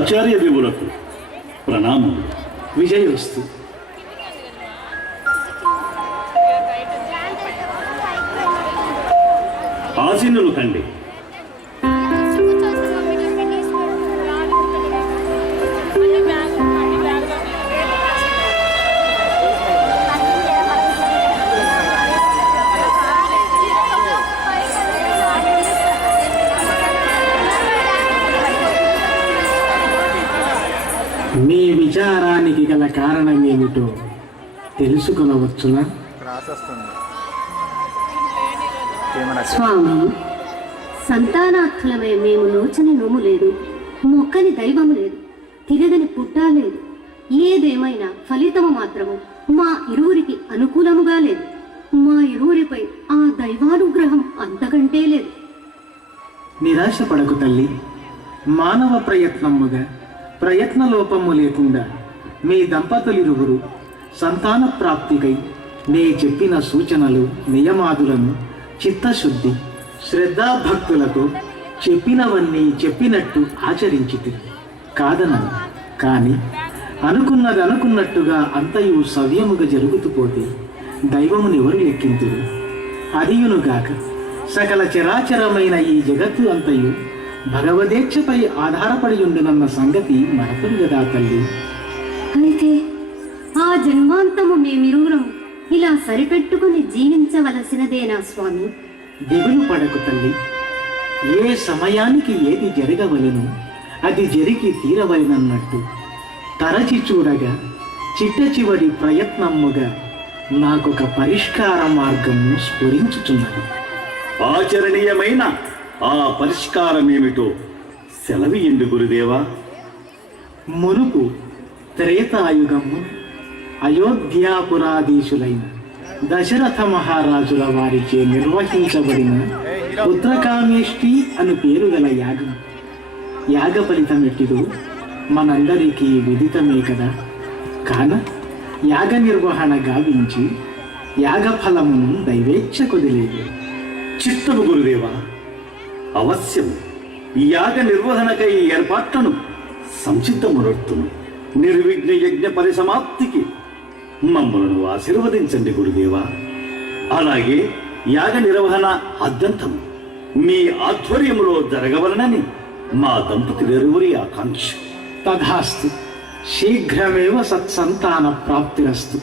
ఆచార్య దేవులకు ప్రణామములు. విజయోస్తు. ఆసీనులు కండి. మీ విచారానికి గల కారణం ఏమిటో తెలుసుకొనవచ్చునా? స్వామి, సంతానార్థులమే మేము నోచని నోము లేదు, మొక్కని దైవము లేదు, తిరగని పుట్ట లేదు. ఏదేమైనా ఫలితము మాత్రము మా ఇరువురికి అనుకూలముగా లేదు. మా ఇరువురిపై ఆ దైవానుగ్రహం అంతకంటే లేదు. నిరాశపడకు తల్లి. మానవ ప్రయత్నముగా ప్రయత్నలోపము లేకుండా మీ దంపతులిరువురు సంతాన ప్రాప్తికై నే చెప్పిన సూచనలు నియమాదులను చిత్తశుద్ధి శ్రద్ధాభక్తులతో చెప్పినవన్నీ చెప్పినట్టు ఆచరించితి కాదనను. కానీ అనుకున్నది అనుకున్నట్టుగా అంతయు సవ్యముగా జరుగుతూ పోతే దైవమునెవరు లెక్కింతురు? అదియునుగాక సకల చరాచరమైన ఈ జగత్తు అంతయు భగవదేచ్ఛపై ఆధారపడి ఉండునన్న సంగతి మరపరు గదా తల్లి. అయితే ఆ జన్మాంతము మేమిరువురం ఇలా సరిపెట్టుకుని జీవించవలసినదేనా స్వామి? దిగులు పడకు తల్లి. ఏ సమయానికి ఏది జరగవలెను అది జరిగి తీరవలెనన్నట్టు తరచి చూడగా చిట్ట చివరి ప్రయత్నముగా నాకొక పరిష్కార మార్గము స్ఫురించుచున్నది. ఆచరణీయమైన ఆ పరిష్కారమేమిటో సెలవియండి గురుదేవా. మునుపు త్రేతాయుగము అయోధ్యాపురాధీశులైన దశరథ మహారాజుల వారిచే నిర్వహించబడిన పుత్రకామేష్టి అను పేరు గల యాగం. యాగ ఫలితం ఎట్టిదో మనందరికీ విదితమే కదా. కాన యాగ నిర్వహణ గావించి యాగ ఫలమును దైవేచ్ఛ కొదిలేదు. చిత్తము గురుదేవా, అవశ్యం ఈ యాగ నిర్వహణకై ఏర్పాట్లను సంసిద్ధమునర్తును. నిర్విఘ్న యజ్ఞ పరిసమాప్తికి మమ్మలను ఆశీర్వదించండి గురుదేవా. అలాగే యాగ నిర్వహణ అద్దంతం మీ ఆధ్వర్యములో జరగవలనని మా దంపతులిరువురి ఆకాంక్ష. తథాస్తు. శీఘ్రమేవ సత్సంతాన ప్రాప్తిరస్తు.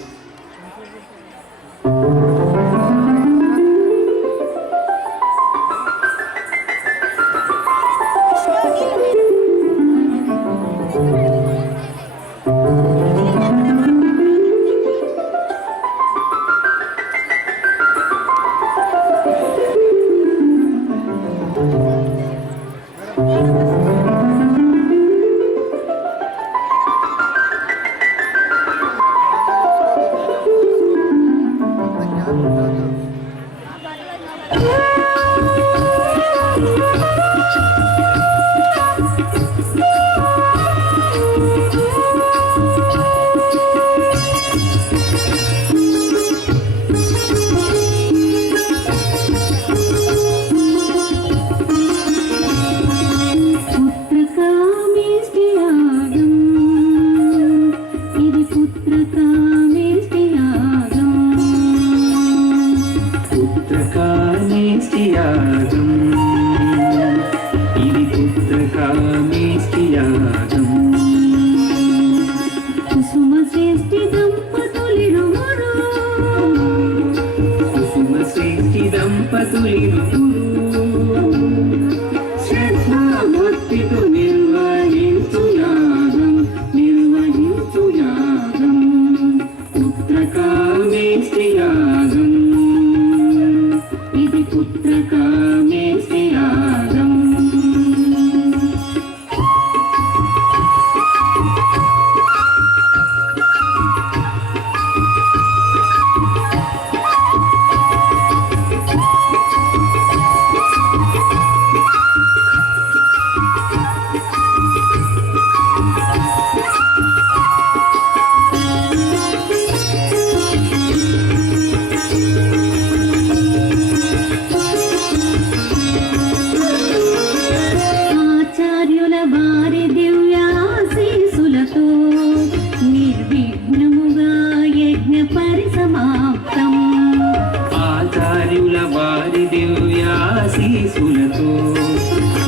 ఆశీసులతో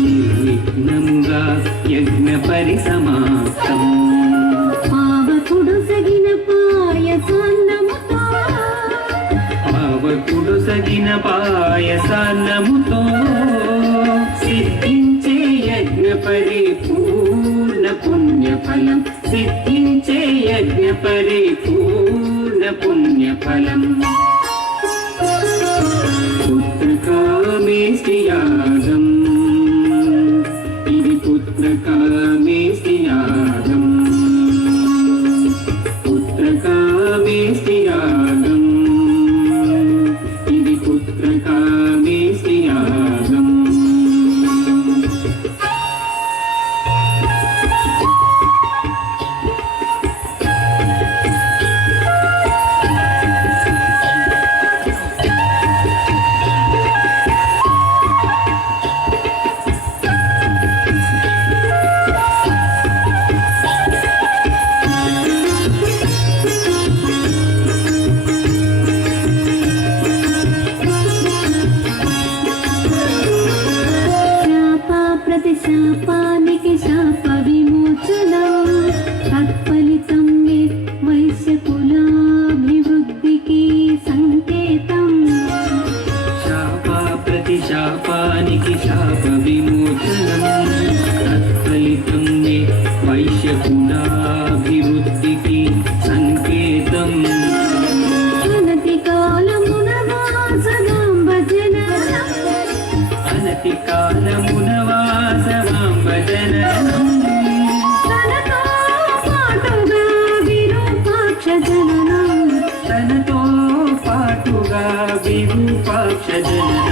నిర్విఘ్నముగా యజ్ఞ పరిసమాప్తం. పావకుడు సగిన పాయసాన్నముతో పావకుడు సగిన పాయసాన్నముతో సిద్ధించే యజ్ఞ పరిపూర్ణ పుణ్యఫలం. సిద్ధించే యజ్ఞ పరిపూర్ణ పుణ్యఫలం. పుత్రకామేష్టి యాగం, ఇది పుత్రకామేష్టి యాగం. పుత్రకామేష్టి యాగం, ఇది పుత్రకామేష్టి యాగం. శాపానికి శాప విమోచనం, తత్ఫలితం వైశ్యకులాభివృద్ధికి సంకేతం. శాప ప్రతిశాపానికి శాప విమోచనం, తత్ఫలితం వైశ్యకులాభివృద్ధికి సంకేతం. అనతి కాలమున వాసగాం భజననం, అనతి కాలమున వాసవాం భజననం. తనతో పాటుగా విరూపాక్ష జననం, తనతో పాటుగా విరూపాక్ష జననం.